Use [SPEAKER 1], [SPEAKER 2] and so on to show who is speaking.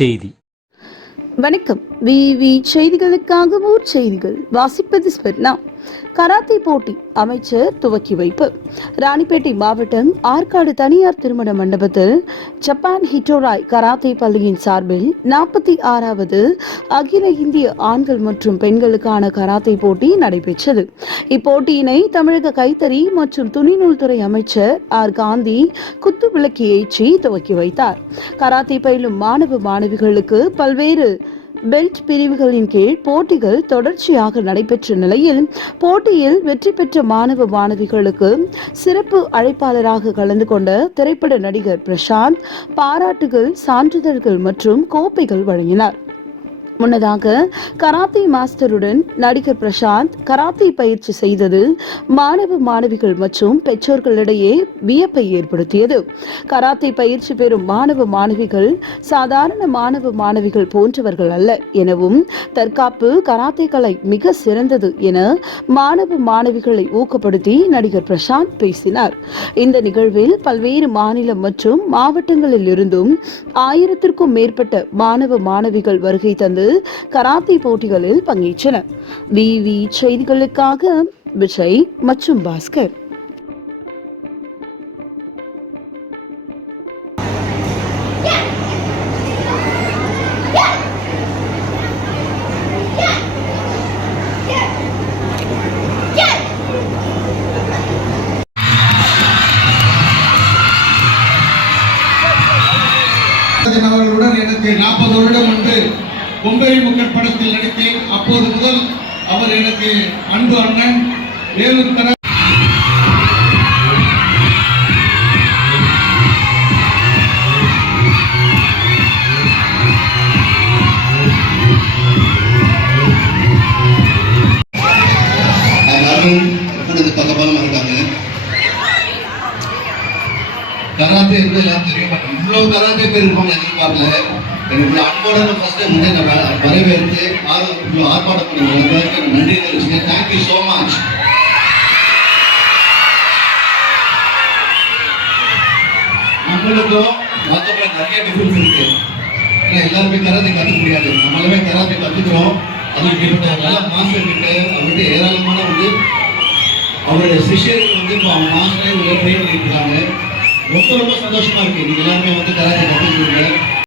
[SPEAKER 1] செய்தி
[SPEAKER 2] வணக்கம். விவி செய்திகளுக்காக ஊர் செய்திகள். வாசிப்பது ஸ்வர்ணா. கராத்தே போட்டி அமைச்சர் துவக்கி வைப்பு. ராணிப்பேட்டை மாவட்டம் ஆற்காடு தனியார் திருமண மண்டபத்தில் ஜப்பான் ஹிட்டோராய் கராத்தே பள்ளியின் சார்பில் நாற்பத்தி ஆறாவது அகில இந்திய ஆண்கள் மற்றும் பெண்களுக்கான கராத்தே போட்டி நடைபெற்றது. இப்போட்டியினை தமிழக கைத்தறி மற்றும் துணிநூல்துறை அமைச்சர் ஆர். காந்தி குத்து விளக்கி ஏற்றி துவக்கி வைத்தார். கராத்தே பயிலும் மாணவ மாணவிகளுக்கு பல்வேறு பெல்ட் பிரிவுகளின் கீழ் போட்டிகள் தொடர்ச்சியாக நடைபெற்ற நிலையில் போட்டியில் வெற்றி பெற்ற மாணவ மாணவிகளுக்கு சிறப்பு அழைப்பாளராக கலந்து கொண்ட திரைப்பட நடிகர் பிரசாந்த் பாராட்டுகள் சான்றிதழ்கள் மற்றும் கோப்பைகள் வழங்கினார். முன்னதாக கராத்தே மாஸ்டருடன் நடிகர் பிரசாந்த் கராத்தே பயிற்சி செய்தது மாணவ மாணவிகள் மற்றும் பெற்றோர்களிடையே வியப்பை ஏற்படுத்தியது. கராத்தே பயிற்சி பெறும் மாணவ மாணவிகள் சாதாரண மாணவ மாணவிகள் போன்றவர்கள் அல்ல எனவும் தற்காப்பு கராத்தே கலை மிக சிறந்தது என மாணவ மாணவிகளை ஊக்கப்படுத்தி நடிகர் பிரசாந்த் பேசினார். இந்த நிகழ்வில் பல்வேறு மாநிலம் மற்றும் மாவட்டங்களில் இருந்தும் ஆயிரத்திற்கும் மேற்பட்ட மாணவ மாணவிகள் வருகை தந்து கராத்தே போட்டிகளில் பங்கேற்றனர் விவி செய்திகளுக்காக விஜய் மற்றும் பாஸ்கர்.
[SPEAKER 3] அவர்களுடன் எனக்கு நாற்பது வருடம் முன்பு கொம்பேரி முக்கட் படத்தில் நடித்தேன். அப்போது முதல் அவர் எனக்கு அன்பு அண்ணன் வேலூர் தர
[SPEAKER 4] கராத்தே இருந்து எல்லாம் தெரியும்? பட் இவ்வளவு கராத்தே பேர் இருப்பாங்க எதிர்பார்க்கல. எனக்கு இவ்வளவு ஃபர்ஸ்ட் வந்து நம்ம வரவேற்று ஆர்ப்பாட்டம் பண்ணி வந்ததுக்கு நன்றி தெரிவிச்சுங்க தேங்க்யூ ஸோ மச் நம்மளுக்கும் மற்றவங்க நிறைய டிஃபரன்ஸ் இருக்கு. எல்லாருமே கராத்தே கற்றுக்க முடியாது. நம்மளுமே கராத்தே கற்றுக்கிறோம் அது இப்படிப்பட்ட நல்ல மாஸ்டர் கிட்ட அவர்கிட்ட ஏராளமான வந்து அவருடைய சிஷ்யர்கள் வந்து இப்போ அவங்க மாஸ்டரே உள்ள ட்ரெயின் ரொம்ப ரொம்ப சந்தோஷமா இருக்கு. நீங்க எல்லாருமே வந்து கராத்தே கற்றுக்கிறீங்க